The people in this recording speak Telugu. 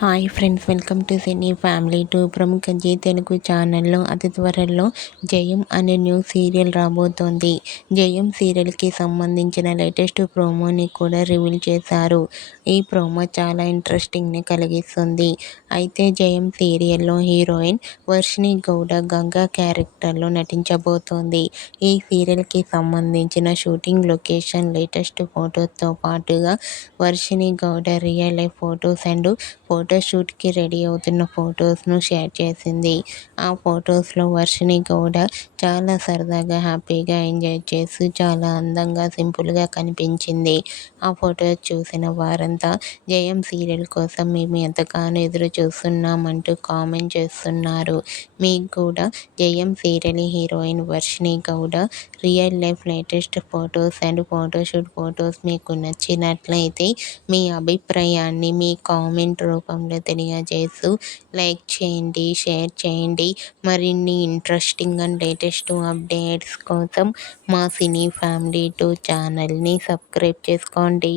Hi friends, welcome to cine family two. ప్రముఖ జీ తెలుగు ఛానల్లో అతి త్వరలో జయం అనే న్యూ సీరియల్ రాబోతోంది. జయం సీరియల్కి సంబంధించిన లేటెస్ట్ ప్రోమోని కూడా రివీల్ చేశారు. ఈ ప్రోమో చాలా ఇంట్రెస్టింగ్ని కలిగిస్తుంది. అయితే జయం సీరియల్లో హీరోయిన్ వర్షిణి గౌడ గంగా క్యారెక్టర్లో నటించబోతోంది. ఈ సీరియల్కి సంబంధించిన షూటింగ్ లొకేషన్ లేటెస్ట్ ఫోటోస్తో పాటుగా Varshini Gowda real life photos and ఫోటోషూట్కి రెడీ అవుతున్న ఫొటోస్ను షేర్ చేసింది. ఆ ఫొటోస్లో వర్షిణి గౌడ చాలా సరదాగా హ్యాపీగా ఎంజాయ్ చేస్తూ చాలా అందంగా సింపుల్గా కనిపించింది. ఆ ఫొటోస్ చూసిన వారంతా జయం సీరియల్ కోసం మేము ఎంతగానో ఎదురు చూస్తున్నామంటూ కామెంట్ చేస్తున్నారు. మీకు కూడా Jayam serial heroine Varshini Gowda real life latest photos and photoshoot photos మీకు నచ్చినట్లయితే మీ అభిప్రాయాన్ని మీ కామెంట్ రూపంలో తెలియజేస్తూ లైక్ చేయండి, షేర్ చేయండి. మరిన్ని ఇంట్రెస్టింగ్ అండ్ లేటెస్ట్ అప్డేట్స్ కోసం మా సినీ ఫ్యామిలీ టూ ఛానల్ని సబ్స్క్రైబ్ చేసుకోండి.